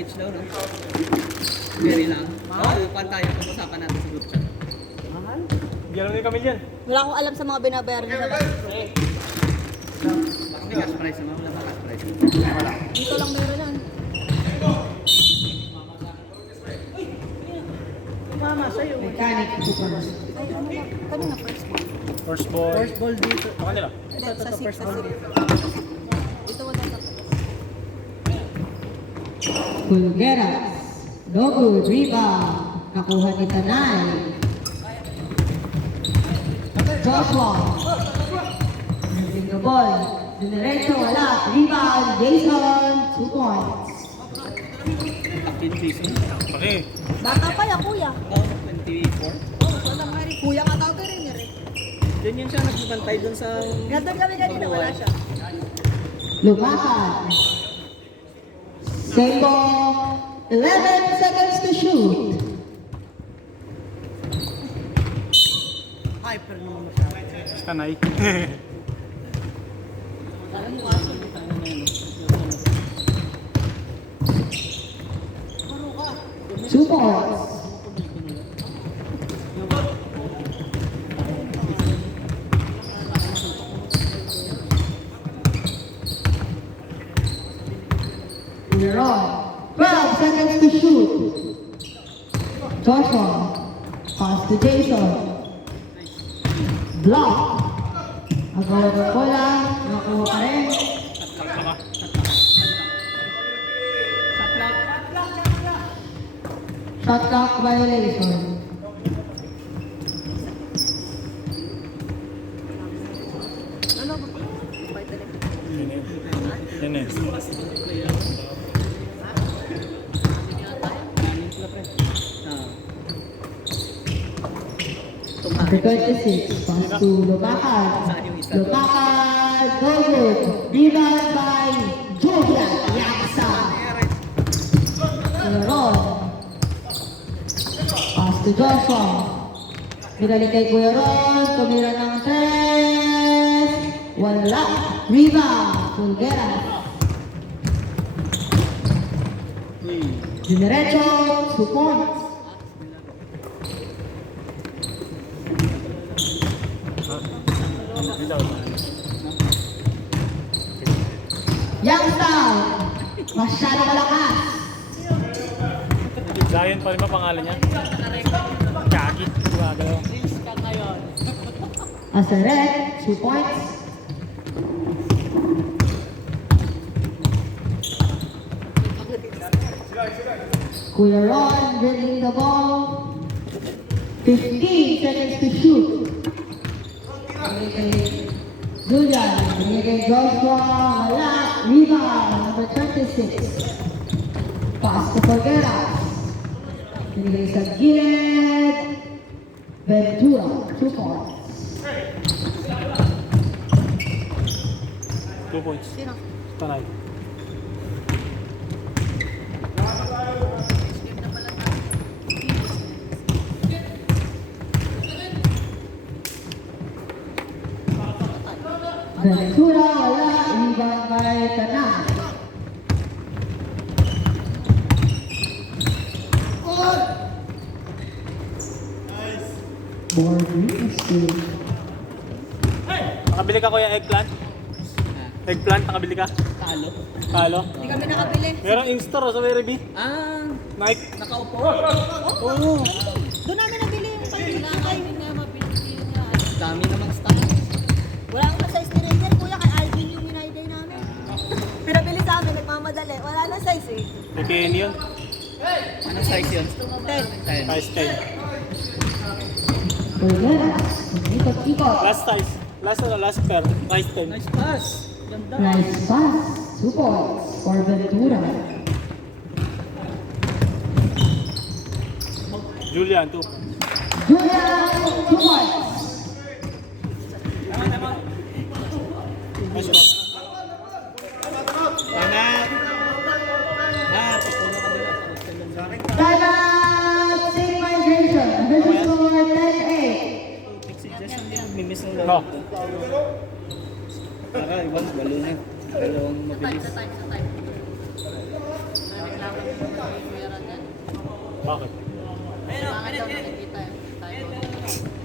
each daw, no? Very lang. Oo, upan tayo. Pag-usapan natin sa group chat. Mahal? Bigyan din kami dyan. Wala akong alam sa mga binabayaran nila. Baka may cash price naman. Wala ba cash price? Wala. Dito lang meron yan. Mama, sa'yo. Mechanic super. Ay, ano ba? Kanina first ball. First ball. First ball dito. Sa kanila. Sa six, first sa ball. six. Ito wala sa Pulgueras. No good. Rebound. Nakuha ni Tanay. Joshua. Moving the ball. Dinerecho, wala. Rebound. Jason. 2 points. Captain Jason. Okay. Bata pa yan, kuya. Oh, 24. Oh, wala nga rin. Kuya nga tawag rin eh. Diyan yun siya nagbantay dun sa... Nandun kami kanina, wala siya. Lumakan. Same ball. 11 seconds to shoot. Hyper naman masyado. Tanay. Alam mo kaso, di tayo na yun. 2 points. We're on. 12 seconds to shoot. Joshua. Pass to Jason. Block. Agaw ng bola. Nakuha pa rin. Shot clock violation. Ano ba? Fight ulit. Yan eh. Number 26, pass to Lumakan. Lumakan, go good. Rebound by Julian Yaksa. Meron. Pass to Joshua. Binalik kay Kuya Ron, tumira ng 3. Wala. Rebound, Pulgueras. Dinerecho, 2 points. Youngstown, masyado malakas. Zion pa rin ba pangalan niya? Kaki. Gumagalaw. Asaret, 2 points. Kuya Ron bringing the ball. 15 seconds to shoot. Julian, binigay Joshua, wala. Rebound, number 26. Pass to Pulgueras. Binigay sa gilid. Ventura, 2 points. 2 points. Sino? Tanay. Ventura, wala. Rebound by Tanay. More green still. Nakabili ka kuya eggplant? Eggplant, nakabili ka? Talo. Talo? Hindi kami nakabili. Meron in-store sa Mary B. Ah, Nike. nakaupo. Oo. Doon namin nabili yung pag-ilakay. Dami namang stock. Wala akong size ni Ranger, kuya. Kay Alvin yung hinayday namin. Pinabili sa amin, nagmamadali. Wala na size eh. May Kenny yun. Anong size yun? 10. 10. Size 10. Pulgueras, ikot-ikot. Last size. Last pair. Size 10. Nice pass. Ganda. Nice pass. 2 points for Ventura. Julian, 2. Julian, 2 points. Nice shot. Tanat. Nat, ikaw na kami. Tanat, same migration. Official score 10-8. Suggestion din, mimiss ng No. laro. Para, ibang balo na. Dalawang mabilis. Sa time. Bakit?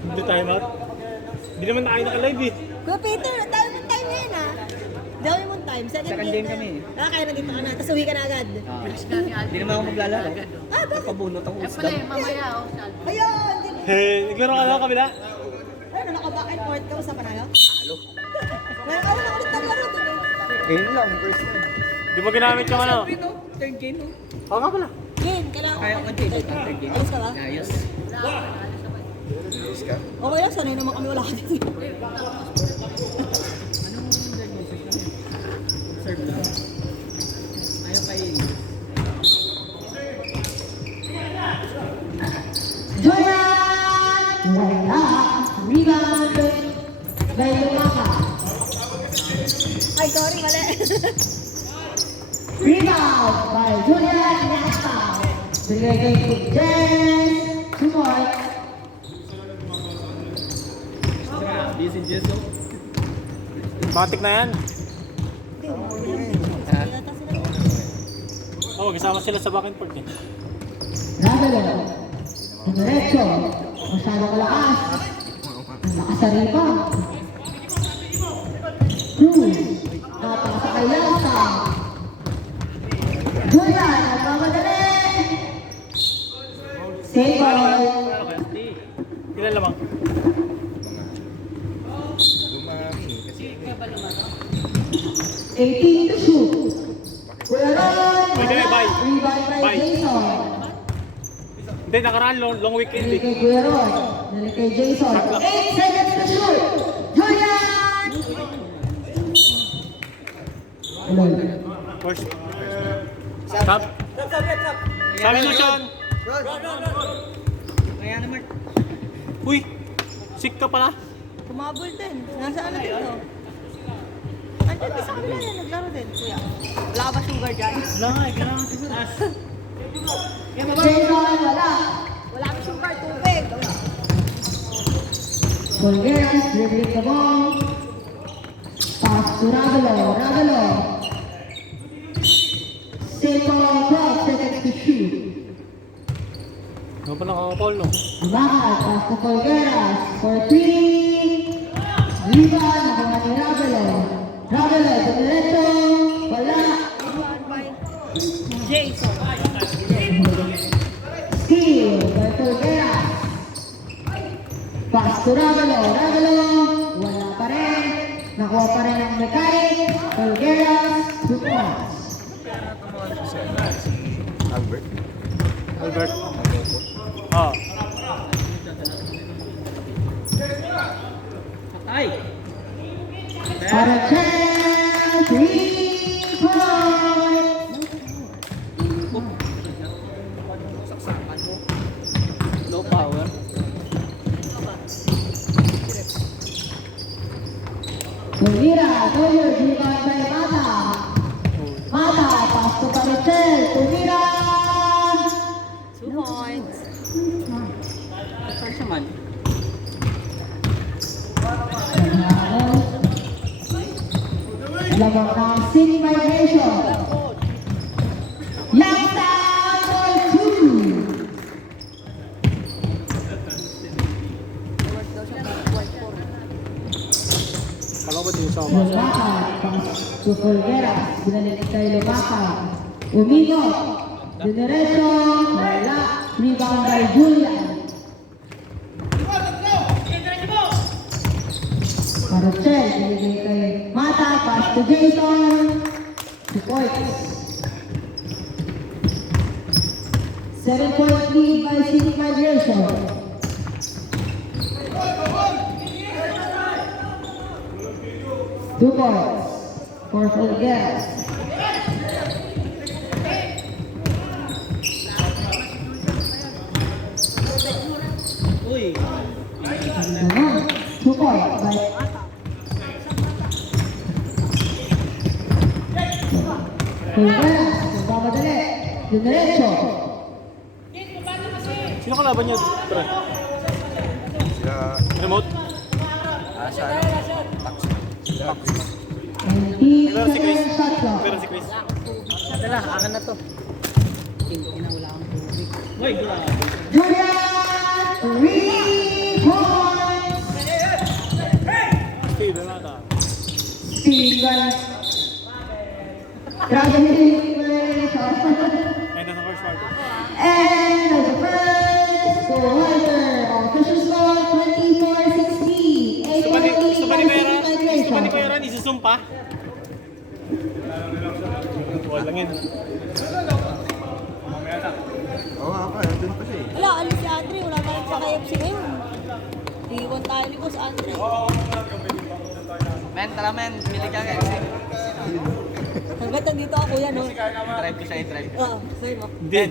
Hindi tayo mat? Hindi naman tayo naka-live eh. Kuya Peter, dami mong time ngayon ha. Dami mong time. Second game kami eh. Kaya nandito ka na, tapos uwi ka na agad. Hindi naman ako maglalaro. Ah, bakit? Pabunot ako Eh isda. pala eh, mamaya oh, Ayun! di ba? Naglaro ka na kabila? Ano, naka-back and forth ka sa panalo? Talo. Ngayon ako na ulit naglaro din eh. Game lang, first game. Di mo ginamit yung ano? Third game no? Oo nga pala. Game, kailangan Kaya ko mag-take ang third game. Ayos ka ba? Ayos. Okay lang, sanay naman kami wala ka dito. Serve lang. Ayaw kay... Jordan! Wala. Rebound. By Lumaka. Ay, sorry, mali. Rebound by Julian Nesta. Binigay kay Jen. Sumoy. Busy Jesso. Matik na yan. Hindi, yata sila. Oo, kasama sila sa back and forth eh. Ragalo. Diretso. Masyado kalakas. Ang lakas sa rebound. Cruz. Napasa kay Lansa. Julian. Nagmamadali. Save ball. Ilan lamang? Bumami kasi 18 to shoot. Kuya Ron. Pwede, bye. Rebound by Bye. Jason. Hindi, nakaraan long weekend Dali eh. kay Kuya Ron. Dali kay Jason. 8 seconds to shoot. Julian! Uloy. First. Stop. Sabi mo, Sean. Kaya naman. Uy, sick ka pala. Kumabol din. Nasa ano dito? Andiyan din sa kabila yan, naglaro din, kuya. Wala ka ba sugar dyan? Wala nga, kailangan sa taas. Jason, wala. Wala ka sugar, tubig. Colgueras, dribbling the ball. Pass to Ravelo. Ravelo. Save ball, 12 seconds to shoot. Ano pa nakaka-call, no? Bakal, pass to Colgueras. For 3. Rebound, nakuha ni Ravelo. Ravelo, diretso. Wala. Jason. Steal by Colgueras. Pass to Ravelo. Ravelo. Wala pa rin. Nakuha pa rin ang mechanic. Colgueras. 2 points. Albert. Albert. Ah. Patay! Para Chen. 3 points. Saksakan mo. Low power. Tumira, Toyo, rebound by Mata. Mata, pass to Parichel. Tumira. 2 points. First naman. Lamang ng city migration. Langsa for 2. Alam ko din sa Lumaka, pass to Colgueras. Binalik kay Lumaka. Umigot. Dinerecho. Wala. Rebound by Julian. Parichel, binigay kay Mata. Pass to Jason. 2 points. 7-point lead by city migration. Two points for Colgueras. Uy! Naman, 2 points by Colgueras. Nagmamadali. Dinerecho. Sino kalaban niya? Pre? Sila, Remote? sa tax. 19 Pero si Chris. seconds shot clock. Pero si Chris. Dala, akin na to. King, wala akong tubig. Uy, grabe. Julian, 3 points. Steve, wala ka. Steven. Grabe hindi End of the first quarter. And the first quarter, official score 24-16. Gusto ba ni Mayran isusumpa? Wala lang yun. Oo nga pa, nandun pa siya eh. Wala, alis si Andre. Wala na sa KFC ngayon. Iwan tayo ni Boss Andre. Men, tara men. Pili ka guys. Hanggat nandito ako yan, no? Drive ko siya i-drive. Oo, sa'yo mo. Hindi.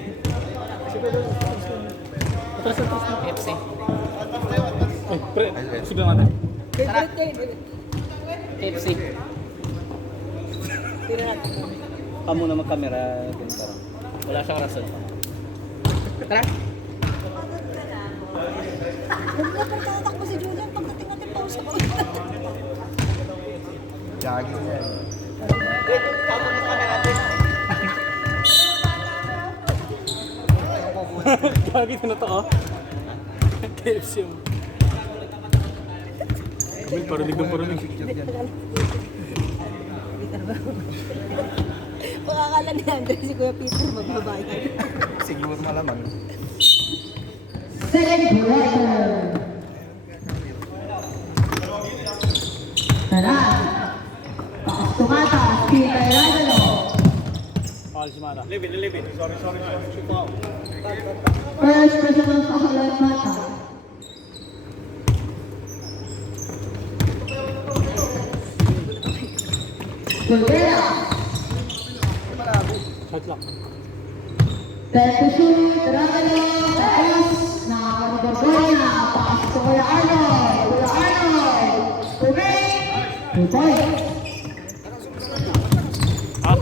FC. Ay, pre, sige natin. Favorite kayo, David. FC. Tira natin. Kamu na mag-camera. Wala siyang rason. Tara. Huwag na pang tatakbo si Julian. Pagdating natin pause ako. Jogging yan. Gagi na to, oh. KFC mo. Uy, parinig ng parinig. Pakakala ni Andre si Kuya Peter magbabayad. Siguro malamang. Second quarter. Tara. Pakas tumata, Steve Cairagalo. Pakal si Mata. 11. Sorry. Shoot out. First personal foul at Mata. Gulera. Shot lock. Best to shoot, Cairagalo. Tapos, nakakaligagoy na. Pakas to Kuya Arnold. Kuya Arnold. Skumay. 2 points. Ha?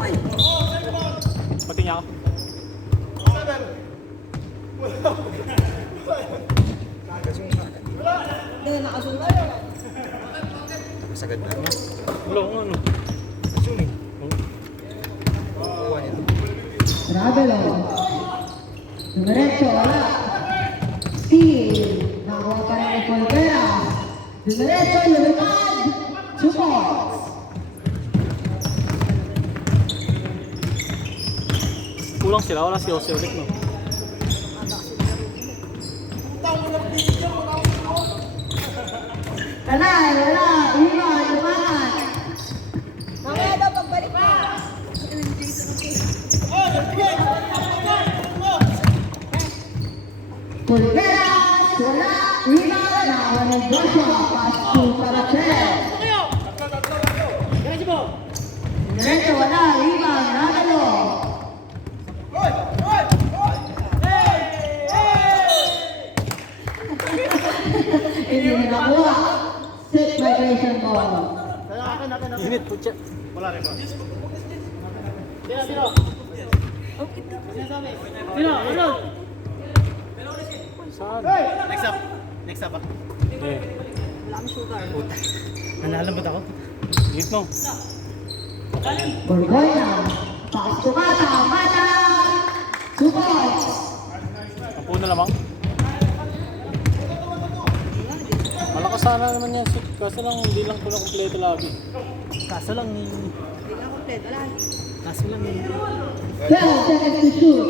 Pati niya ako. Hindi, nakasunod. Masagad na. Wala kung ano. Assuming. Kukuha niya. Cairagalo. Dumiretso, wala. Steve. Nakakuha pa rin ni Polvera. Dumiretso, lumipad. 2 points. Kulang sila, wala si Jose ulit, no? Kanay, wala. Iba, lumahan. Mamaya daw pagbalik mo. Polveras, wala. Iba, nakakuha ni Joshua. Pass to Paracel. Diretso, wala. Iba, Cairagalo. Hindi na nakuha. Set migration ball. Init, putya. Wala rin ba? Sino? Ano? Saan? Next up. Eh, Wala kang sugar. Nalalambot ako. init no. Borgoyna. Pakas tumata. Mata. 2 points. Ampo na lamang. Malakas sana naman yan, Sik. Kaso lang, hindi lang ko na kompleto lagi. Kaso lang. Hindi nga complete. Wala. Kaso lang. 12 seconds to shoot.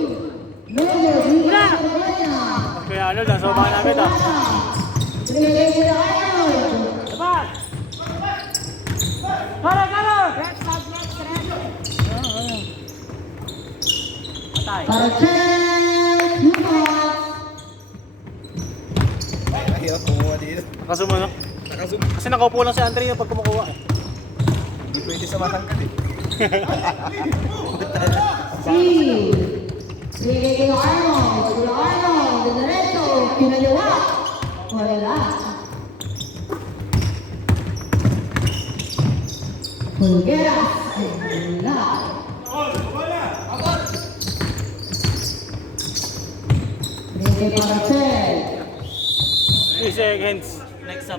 Number 3. Borgoyna. Kaya Arnold, nasa baba namin ah. Binigay mo na Arnold. Patay. Paracel. 2 points. Ayaw, kumuha dito. Nakasum ano? Nakasum. Kasi nakaupo lang si Andre yung pag kumukuha eh. Hindi pwede sa matangkad eh. Steve. Binigay ko na Arnold. Kuya Arnold. Diretso. Pinaliwa. Wala. Polveras. Wala. Binigay Paracel. 3 seconds. Next up.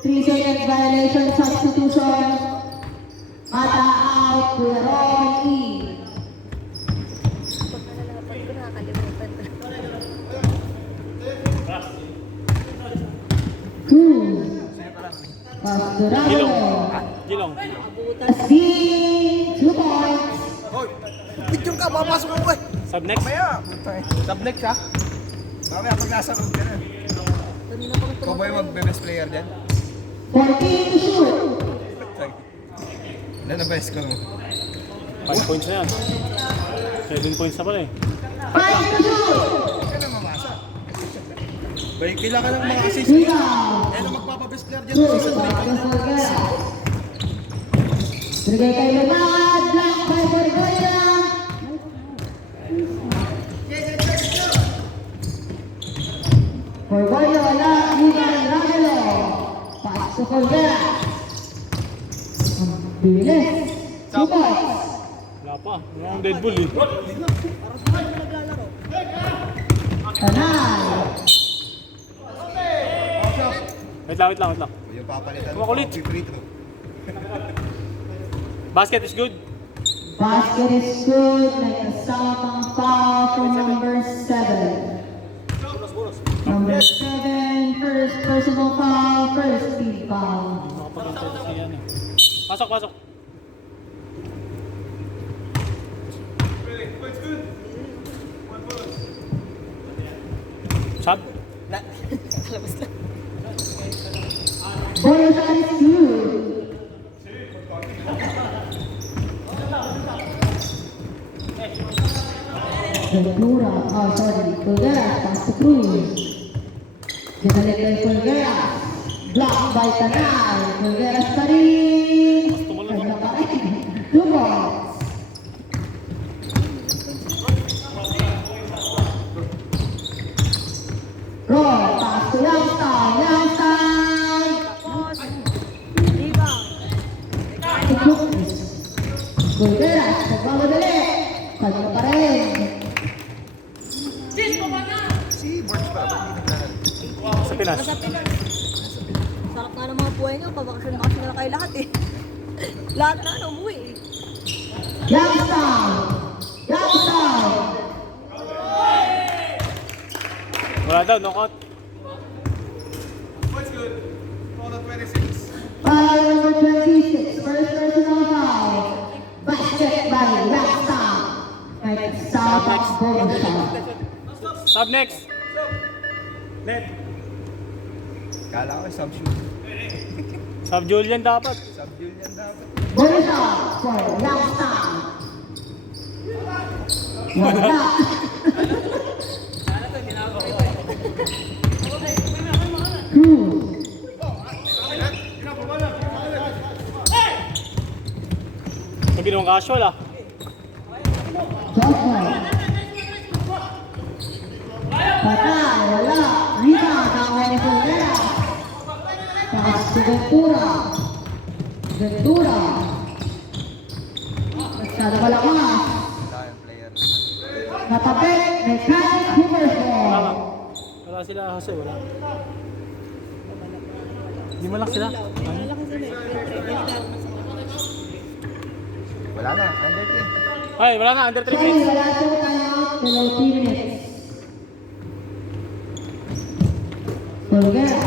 3 seconds violation substitution. Mata out. Kuya Ron. Pass to Gilong. Ravelo. Gilong. SB, 2 points. Hoy! Picture ka, papasok ako eh! Sub next. Mamaya! Sub next ha? Mamaya pag nasa room ka na. Kanina ko Ikaw ba yung magbe-best player dyan? 14 to shoot. Ilan na best score mo? 5 points na yan. 7 points na pala eh. 5 to shoot. Hindi ka na mamasa. Bay, kailangan ng mga assist. Rebound. Yan ang magpapa-best player dyan. Good. Pass to Folguera. Bigay kay Leonard. Block by Borgoya. Borgoya, wala. Ivan Ravelo. Pass to Folguera. Ang bilis. 2 points. Wala pa. Wala akong Dead Bull eh. Tanay. Wait lang. Yung papalitan Kuha kulit. free throw. Basket is good. Basket is good. May kasamang foul from number 7. Number 7, first personal foul, first team foul. Makapag-enter kasi yan eh. Pasok. Sub? Bonus shot is good. Ventura, Folguera, pass to Cruz. Ginalik kay Folguera. Block by Tanay. Folguera pa rin. Kanya pa rin. 2 points. Roll, pass to Youngstown. Folguera, nagmamadali. Kanya pa rin. Si Borges pa, ba't hindi naglalaro? Sa Pinas. Sarap nga ng mga buhay nyo. Pabakasyon na kasi na kayo lahat eh. Lahat na umuwi eh. Youngstown. Wala daw, knockout. Foul number 26, first personal foul. Basket by Youngstown. May kasama bonus shot. Sub next. Net. Kala ko sub shoot. Sub Julian dapat. Sub Julian dapat. Bonus shot for Youngstown. Wala. Cruz. Pag ginawang casual ah. Joshua. Patay, wala. Rebound, nakuha ni Folguera. Pass to Ventura. Masyado malakas. Tayong player. Natapit, Mechanic Hoover's Wala ball. lang. Wala sila kasi wala. Di man lang sila. Wala na, under 10. Ay, wala na. Under 3 Okay, minutes. wala siyang timeout. Below 3 minutes. Folguera.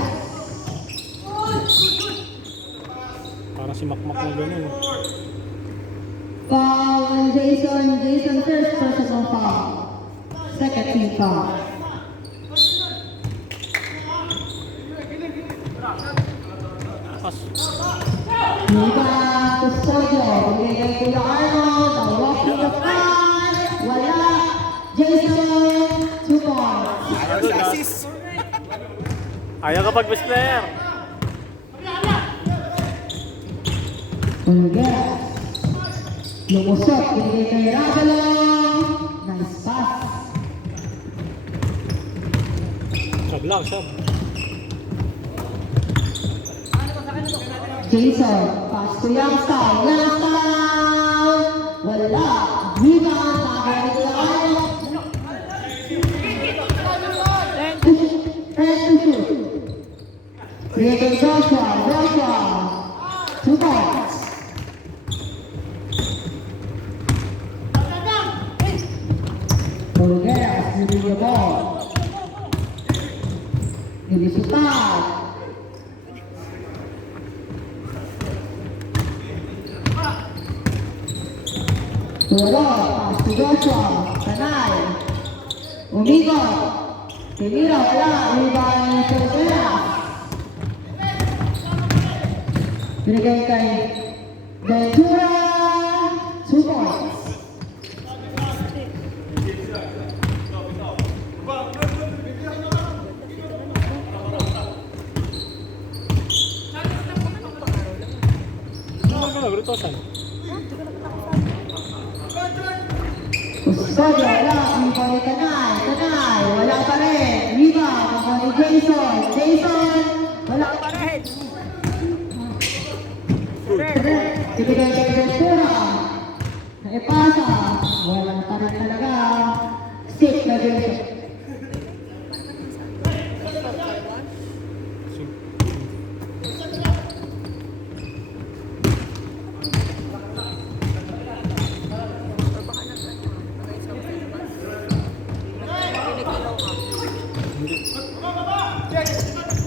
Parang si Makmak na gano'n. Foul on Jason. Jason first personal foul. Second team foul. Pas. Liga Custodio. Bigay kay Kuya Arnold. A walk to the front. Wala. Jason. 2 points. Ayaw sa assist. Ayaw kapag best player. Folguera. Lumusot. Bigay kay Ravelo. Nice pass. Sub lang, sub. Jason. Pass to Youngstown. Wala. Rebound. Nakuha ni Kuya Arnold. First to shoot. Bigay kay Joshua. 2 points. Folguera is moving the ball. Nilisutan. Turo, pass to Joshua, Tanay. Umigot. Tinira, wala. Rebound, Corderas. Binigay kay Ventura. 2 points. Ano ka na, Brutosan? Custodio, wala. Rebound ni Tanay. Tanay, wala pa rin. Rebound, ako ni Jason. Jason, wala pa rin. Ibigay kay Ventura. Naipasa. Wala pa rin talaga. 6 na Jason.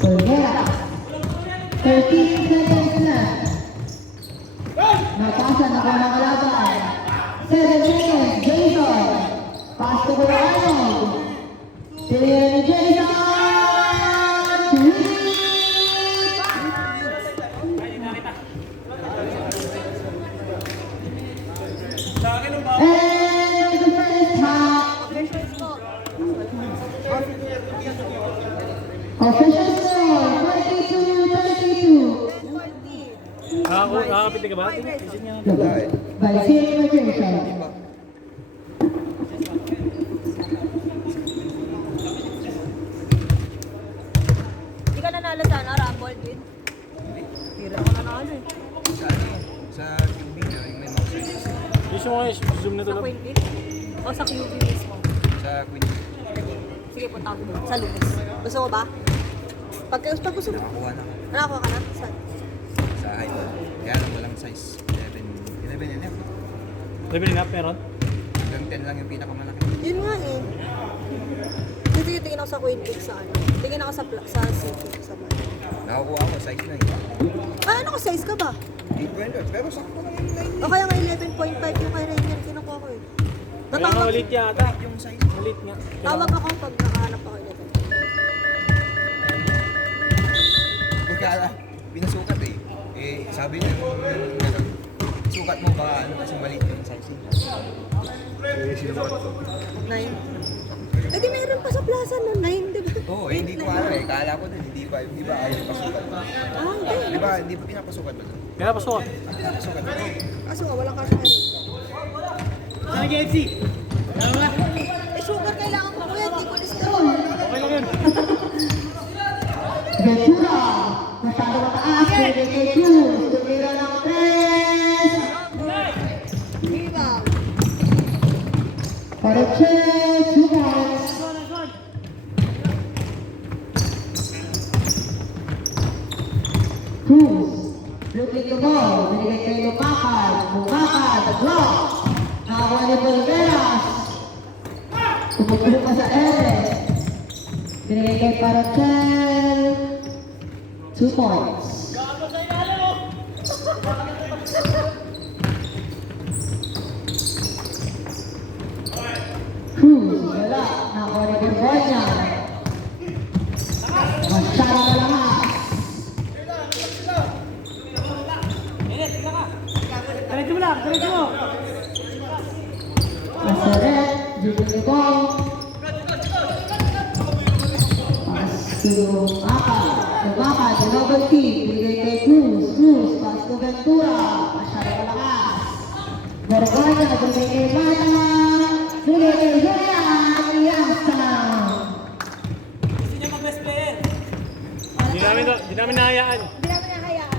Corderas. 13 seconds left. Napasa na ka ng kalaban. 7 seconds, Jason. Pass to the Arnold. Tinira ni Jason. And the first half. Official score, 42-32. Nakakapit ka ba? By senior Jason. Hindi ka nanalo sana, Rumble, din. Tira ako nanalo eh. Sa QB na yung may mga size. Gusto mo kayo, zoom na to Sa lang. Queen Bee? O sa QB mismo? Sa Queen. Sige, punta ako doon. Sa Lucas. Gusto mo ba? Pag gusto mo. Nakakuha na ako Nakakuha ka na? Saan? sa height. Kaya lang walang size. 11 and a half. Level na, meron? Hanggang 10 lang yung pinakamalaki. Yun nga eh. Kasi tingin ako sa Queen Bee sa ano. Tingin ako sa city. Sa Bali. Nakakuha ako size na yun. Ah, ano ka size ka ba? 8 pero sakto lang yung line. O kaya nga 11.5 yung kay Rainier. Kinukuha ko eh. Kaya Tatawag, malit yata. Yung size. Malit nga. tawag ako pag nakahanap ako nito. Pagkala, pinasukat eh. Eh, sabi niya yung gano'n. Sukat mo ba ano kasi maliit yung size niya. Eh, sinukat ko. 9. Eh di meron pa sa plaza no 9, di ba? Oo, eh, hindi ko alam eh. Kala ko din, hindi ba ayaw pasukat. Ah, hindi. Hindi ba pinapasukat ba doon? Kaya pasok. Pinapasukat ba doon? Kaso nga, walang kasya ka rin. Eh, sugar kailangan ko kuya, hindi cholesterol. Okay lang yun. Ventura. Masyado mataas. Binigay kay Cruz. Tumira ng 3. Rebound. Para check. 2 points. Cruz. Looking to ball. Binigay kay Lumakad. Lumakad. Block. Nakakuha ni Polveras. Tumutuloy pa sa Ere. Binigay kay Parachel. 2 points. Cruz, wala. Nakakuha ni Borgoña. Masyado na lakas. Nasaret, Junior Libong. Pass to Lumakad, the double team. Binigay kay Cruz. Cruz, pass to Ventura. Masyado na lakas. Borgoña, binigay kay Mata. Binigay kay Julian. Yasta. Di namin nahayaan. Hindi namin nahayaan.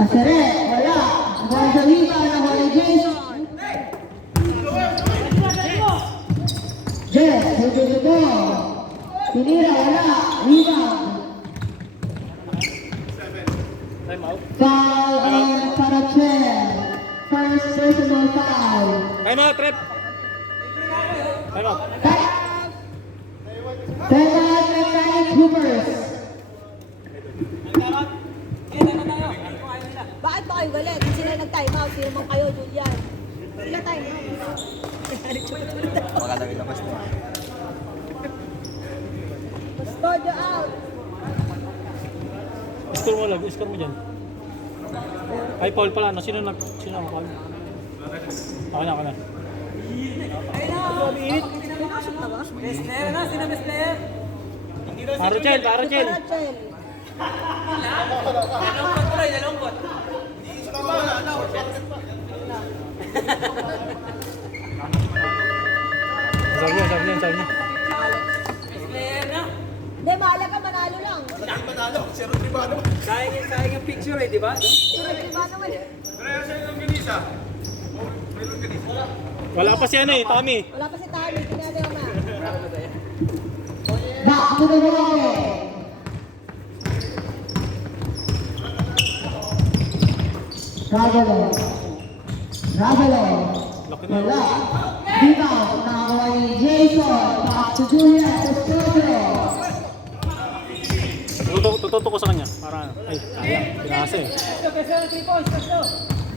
Nasaret, wala. Nakuha sa rebound, nakuha ni Jason. Jess, Junior Libong. Tinira, wala. Rebound. Time out. Foul on Parachel. First personal foul. Time out, Trep. Time out. Penal Mechanic Hoopers. Bakit ba kayo tayong galit. Hindi sila nag-time out. Sino man kayo, Julian. Sila time out. Baka lang ilabas mo. Custodio out. Score mo lang, score mo dyan. Ay, Paul pala. No? Sino ang Paul? Ako na. Paruchel. Rachel. Sabi niya. Hindi, mahalaga manalo lang. Sayang yung picture eh, di ba? Sino ba naman eh? Wala pa si ano eh, Tommy. Wala pa si Tommy. Pinagawa na. Back to the ball. Ravelo. Laki na. Wala. Rebound. Nakakuha ni Jason. Back to Julian Custodio. Tututo ko sa kanya. Para, ay, sayang. Pinasa eh.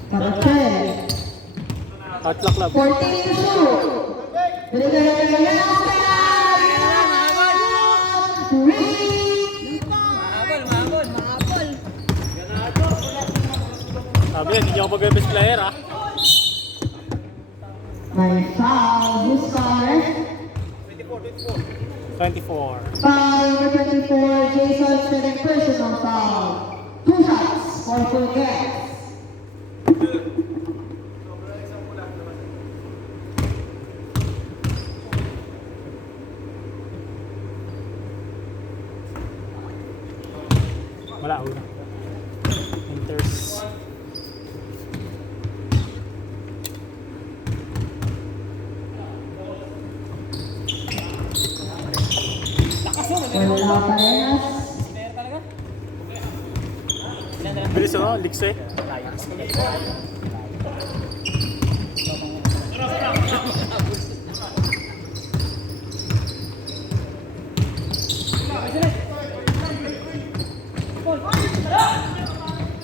Paruchel. Hotlock lab. 14 to shoot. Binigay na kay Yasa. Mahabol. Sabi niya, hindi niya ako mag-best player ah. May foul. Who's score? 24. Foul number 24. Jason setting personal foul. 2 shots for full game. Wala, una. Enters. Wala pa rin. Bilis ano, Likse.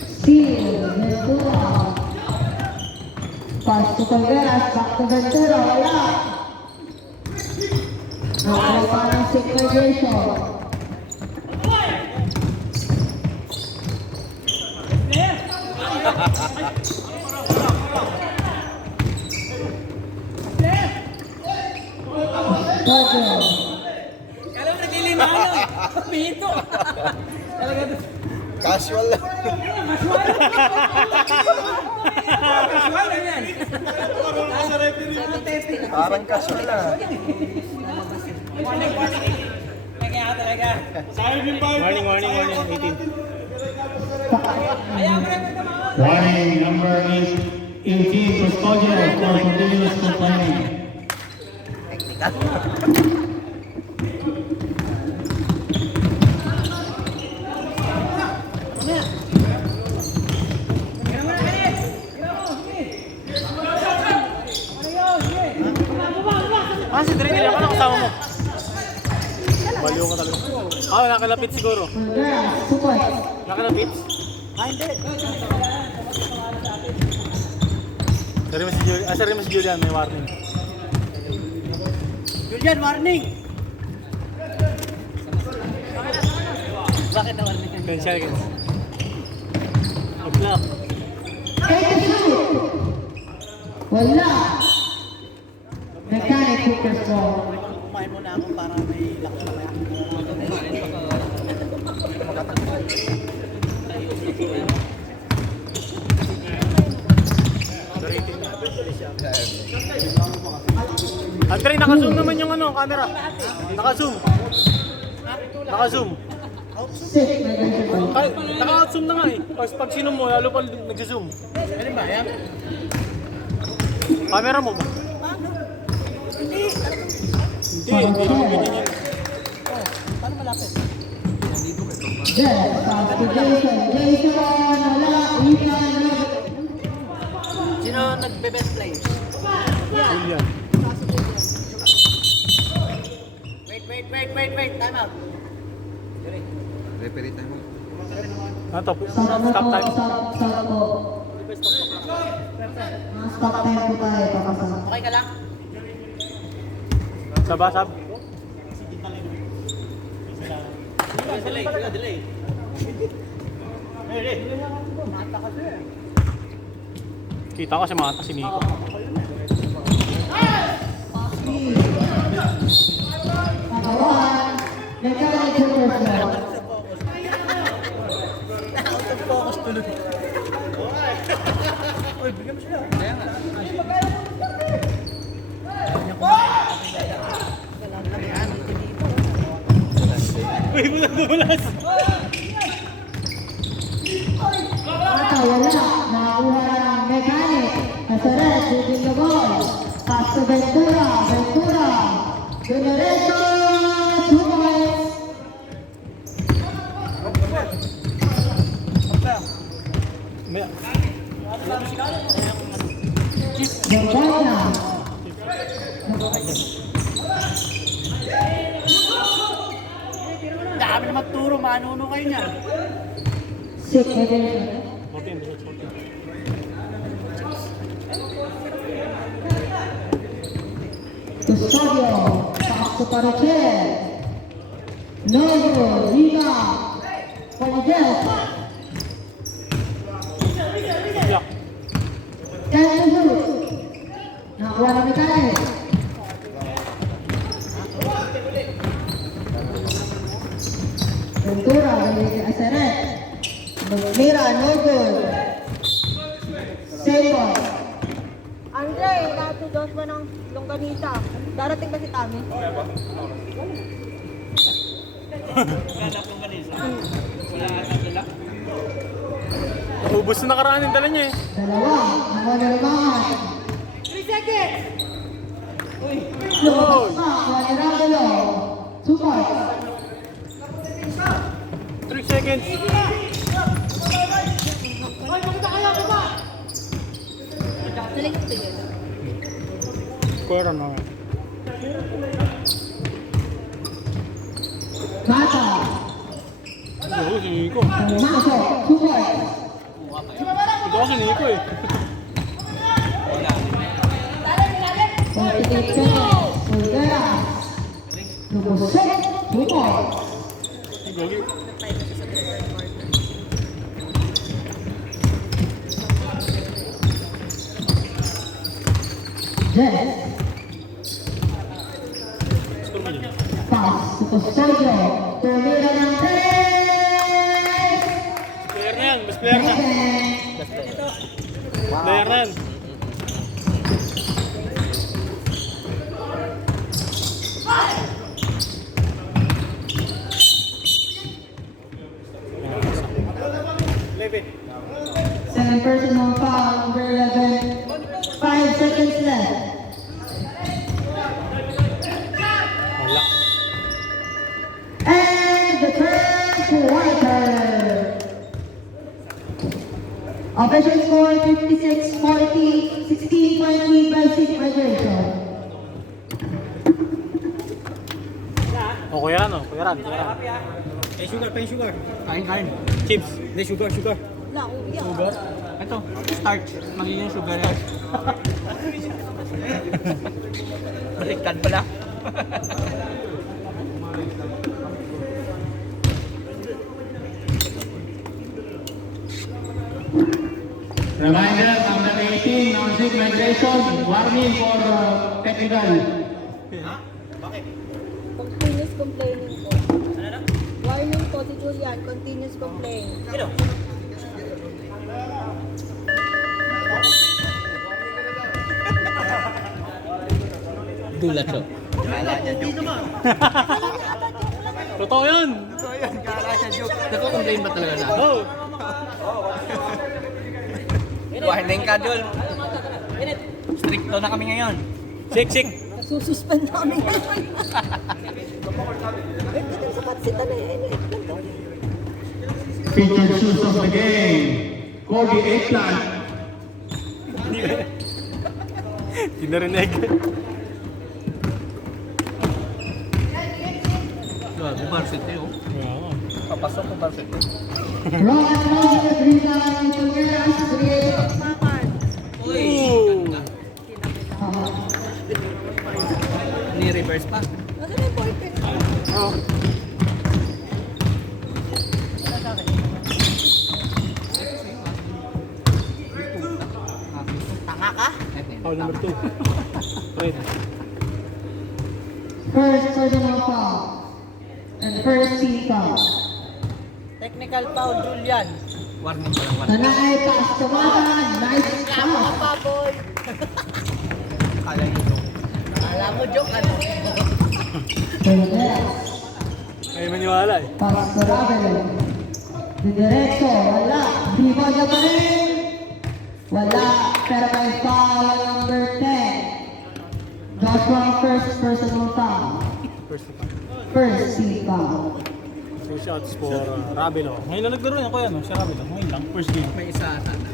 Steal. Ventura. Pass to Calderas. Back to Ventura. Wala. Nakala pa ng segregation. Dodger. Kala mo naglilimangan. Pito. Talaga doon. Casual lang. Casual lang yan. Parang casual lang. Kaya talaga. Warning, 18. Warning number 18, Custodio for continuous complaining. Si Dre, hindi naman ako kasama mo. Baliw ka talaga. Nakalapit siguro. Calderas. 2 points. Nakalapit? Hindi. Sari mo si Julian, may warning. Julian, warning! Bakit na warning? 10 seconds. Mag-block. Take a shoot. Wala. Mechanic Cooper's ball. Kumain muna ako para may lakas na kaya. Andre, naka-zoom naman yung ano, camera. Naka-zoom. Naka-zoom. Sit. May ganito. Naka-zoom na nga eh. Tapos pag sinom mo, lalo pa nag-zoom. Ano ba yan? Camera mo ba? Hindi ganyan yan. Paano malapit? Yes, pass to Jason. Jason, wala. Ethan. Sino nagbe-best players? Julian. Wait. Time out. Referee time mo. Ano to? Stop Stop time. Stop po. Mga stop time po tayo, papasok. Okay ka lang? Sab. Delay. Kita ko si Mata, si Nico. Pagawan. Nagkakalit sa first floor. Out of focus tuloy. Uy, bigyan mo sila. Kaya nga. Uy, bulas. Mata, wala. Nakakuha ng mechanic. Nasaret, shooting the ball. Pass to Ventura. Generation, 2 points. Gambana. Dami na magturo, manuno kayo niyan. 6 generation. 14. Custodio, pass to Parachel. Novo, Riga, Polidel. Yak. 10 to shoot. Nakakuha ng mechanic. Ventura, galing kay Aseret. Mira, no good. Save ball. Andre, natudos mo ng longganisa. Darating ba si Tami? Ubus na nakaraan yung dala niya eh. Dalawa, nakuha na limangan. 3 seconds! Lumabas pa, kuha ni Rangelo. 2 points. 3 seconds. Daling ko yun. Pero na. Mata, Oo, si Nico. pumasok. 2 points. Ito ako si Nico eh. 48 seconds. Olgera. Lubusok. 2 points. Gogi. Jess. Score mo dyan. Pass to Custodio. Tumira ng 3. Player na yan. Best player na. Player na yan. Seven personal foul, number 11. 5 seconds left. Wala. And the third quarter. Official score 56-40, 16-point lead by City Migration. O, Kuya Ran, o. Kuya Ran. Sugar. Kain. Chips. Hindi, sugar. Wala, uya. Ito, starch. Magiging sugar yan. Baliktad pala. Reminder, number 18, non-seat migration, warning for technical. Continuous complaining po. Warning po si Julian, continuous complaining. Dulat siya. Totoo yan. Nagko-complain ba talaga na? Oh. Warning ka, Jul. Stricto na kami ngayon. Sik. Nasususpend na kami ngayon. Eh, ito sa patsita na yan. Featured shoes of the game, Kobe Eggplant. Hindi narinig. Varsity, oh. Wow. Papasok ko varsity. Rock and roll with rebound. Pulveras, create. Uy! Ganda. Ni-reverse pa. Nasaan yung boyfriend? Oh. Tanga ka? Foul number 2. Red. First personal foul. And first team foul. Technical foul, Julian. Warning pa lang, warning. Tanay pass to Mata. Nice pass. Baboy. Kala nyo joke. Kala mo joke ano? Pulveras. Ay, maniwala eh. Pass to Ravelo. Diretso, wala. Rebound na pa rin. Wala. Pero may foul ang number 10. Joshua, first personal foul. First to five. First team foul. 2 shots for Ravelo. Ngayon lang naglaro yan, kuya, no? Si Ravelo. Ngayon lang, first game. May isa sana.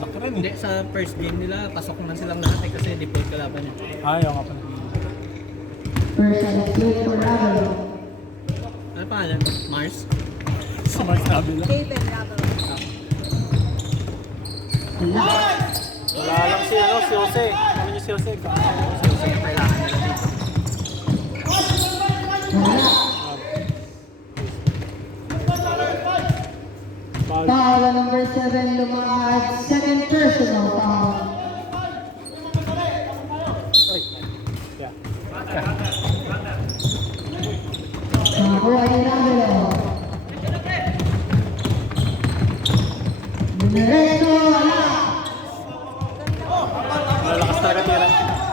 Laki rin Hindi, eh. sa first game nila, pasok na silang lahat eh, kasi default kalaban niya. Ayaw nga pa na. First and play for Ravelo. Ano pangalan? Mars? Sa Mark Ravelo. David Rabo. Wala. Wala lang si, ano, si Jose. Ano niya si Jose? Kasi kailangan nila dito. Wala. Foul. Foul on number 7, Lumahad. Second personal foul. Ay. Yeah. Nakakuha ni Ravelo. Diretso, wala. Lalakas talaga tira.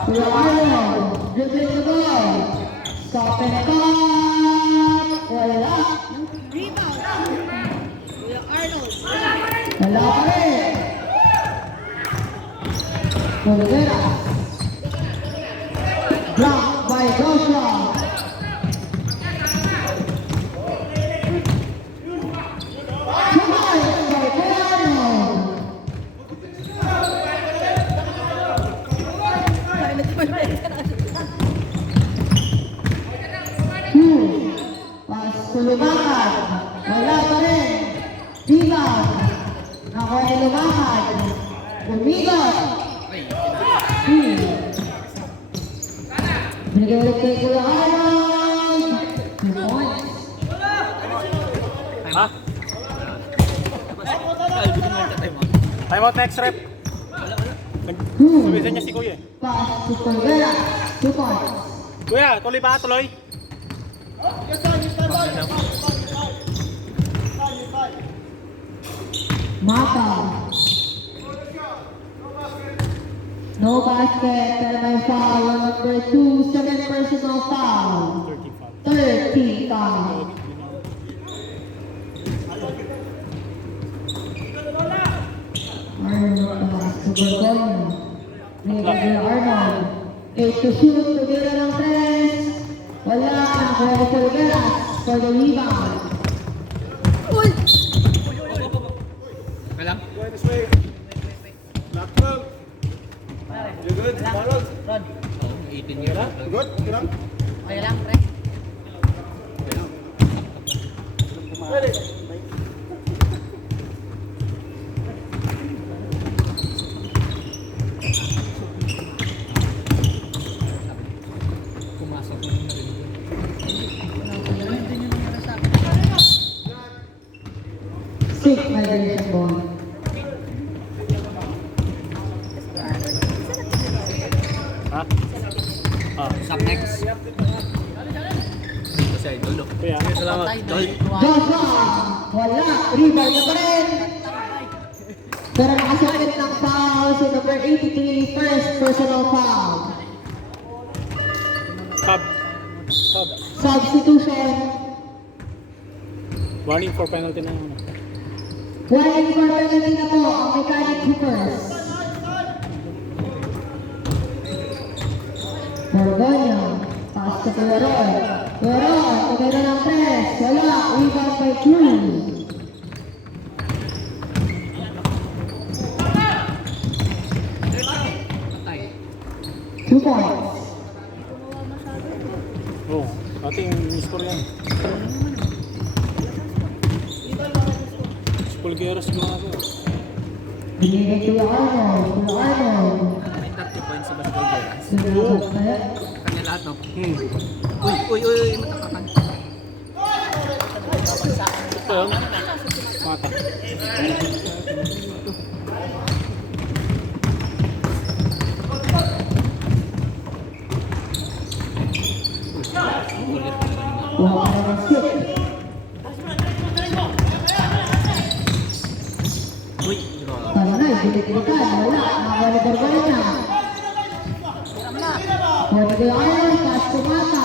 Kuya Arnold, dribbling the ball. Stop and cut. Wala. Rebound. Kuya Arnold. Wala pa rin. Pulveras. Blocked by Joshua. Charged by Kuya Arnold. Ay, nagpapalala ka na. Pass to Lumakad. Wala pa rin. Rebound. Nakuha ni Lumakad. Umigot. Binigay ulit kay Kuya Arnold. 2 points. Ha? Time out next rep. Sabihin niya si Kuya eh. Pass to Pulveras. 2 points. Kuya, tuloy ba? Tuloy? Mata. No basket, pero may foul on number 2, second personal foul. 30 foul. 30 foul. Arnold pass to Borgoño. Binigay kay Arnold. 8 to shoot, tugera ng 3. Wala, nakuha ni Pulveras for the rebound. Uy! Kailang? Ron, 18 years old. okay lang, pre. Pumasok na yung narinig. Six migration ball. Ha? Ah, Up next. Ito si Idol. oh. Kuya. Salamat. Idol. Joshua! Wala! Rebound na pa rin! Pero nakasakit ng foul si number 83, first personal foul. Sub. Sub. Substitution. Warning for penalty na yun. Warning for penalty na po ang Mechanic Hoopers. Borgoño. Pass to Cueron. Cueron, tumira ng 3. Wala. Rebound by Cruz. Patay. 2 points. Oo. Ating score yan. Pulgueras gumagawa. Binigay Kuya Arnold. Kuya Arnold. May 30 points sa basketball girls. Sunod kaya. Kanya lahat, no? Uy, matakakan. Ito yun. Mata. Kuha ka na ng shoot. Uy, grabe. Tanay, bilit-bilitan. Wala. Nakawa ni Borgonya. Kuha ni Kuya Arnold. Pass to Mata.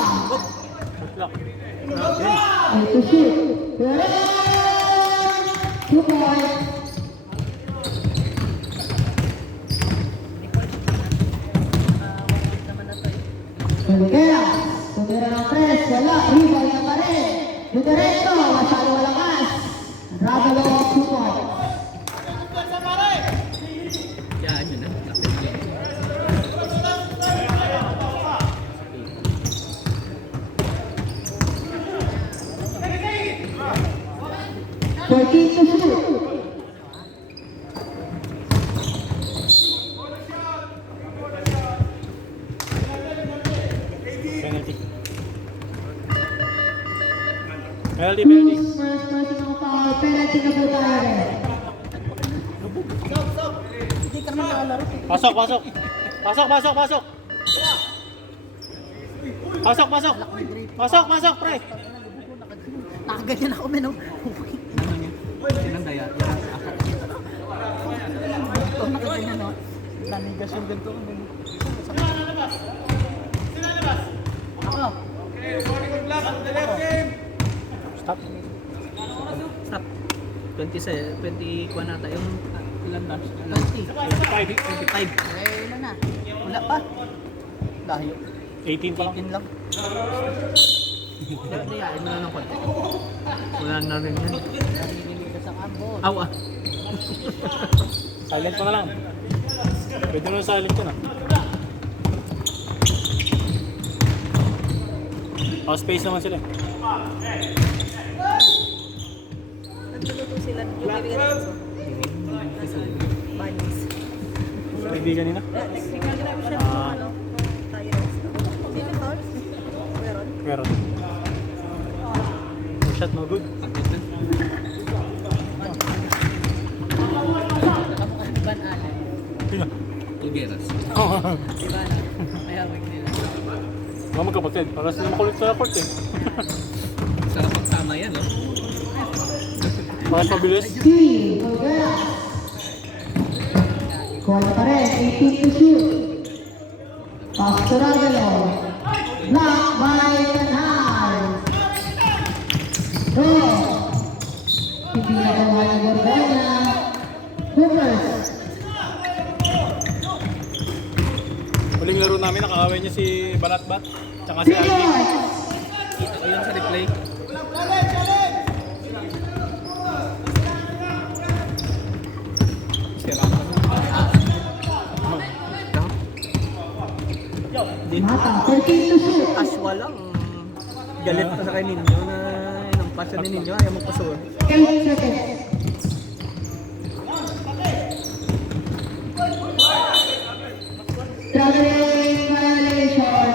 Ay, to shoot. Kuya Arnold. 2 points. Pulgueras. Tumira ng 3. Wala. Rebound na pa rin. Dudiretso. Masyado malakas. Ragalo ang 2 points. Yan yun, ah. 14 to shoot. Penalty. Penalty. First personal foul. Penalty na po tayo rin. Pasok. Pasok, pre. Nakaganyan ako, men. Oh. Sinang daya. Yan, akat. Ito, nakaganyan, oh. Nanigas yung ganito. Stop. Stop. 20 kuha nata yung ilan na? 25. 25. Eh, ilan na? Wala pa. Dahil 18 pa lang. 18 lang. Dayain mo na ng konti. Wala na rin yan. Naninigas ang ambon. Aw ah. Silent pa na lang. Pwede na silent ka na. Space naman sila. Nagtuluto sila. Yung bibigyan ng bunnies. Kaibigan nila. Nag-grab siya ng ano, tires. Sino fouls? Meron? Meron. No shot, no good. Kamukha ni Van Allen. Sino? Pulgueras. Diba na? Kaya wag nila. Mga magkapatid. Para sila makulit sa court eh. Sarap magsama yan, no? Mas mabilis. Steve Pulgueras. Kuha na pa rin. 18 to shoot. Pass to Ragalo. Block by Tanay. Draw. Hindi na gawa ni Borgonya. Hoopers. Huling laro namin, nakakawin niya si Banatbat. Tsaka si Alvin. Pinoy. Kita ko yun sa replay. Mata. 13 to shoot. Aswa lang. Galit pa sa kay Ninyo na inampas siya ni Ninyo. Ayaw magpasuwa. 8 seconds. Traveling violation.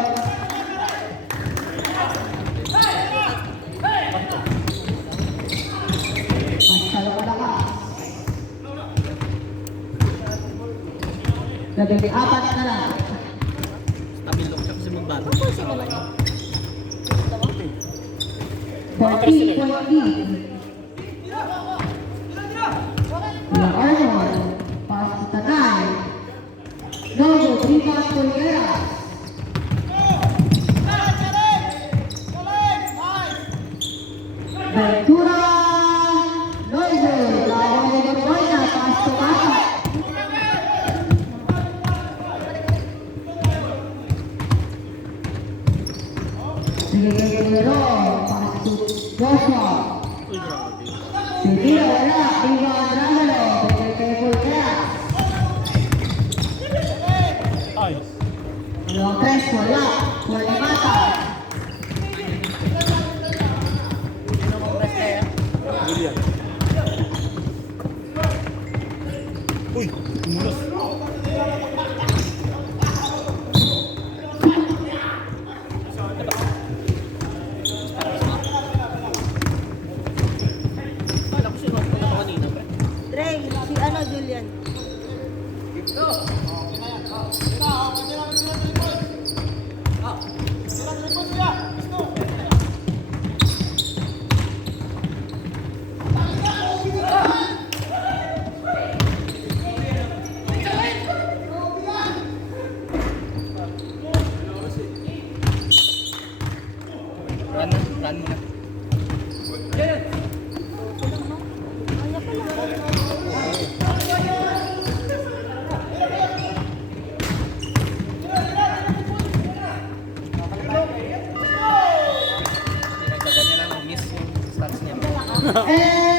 Masyado malakas. Labing apat na lang. Stabil lock siya kasi magbago. 14-point lead. Kuya Arnold. Pass to Tanay. Novo, 3-point Pulgueras. Ventura. Novo. Lawan ni Borgonya. Pass to Mata. Sige, pass to Joshua. Hindi na wala. Rebound Ragalo. Bigay kay Pulgueras. Ayos. Dalawang tres, wala. Wala Mata. William. Kala ko sino ako kanina ba? Dre, si ano, Julian. Run mo na. Kaya pala. Pinagdagan niya lang miss yung stats niya. And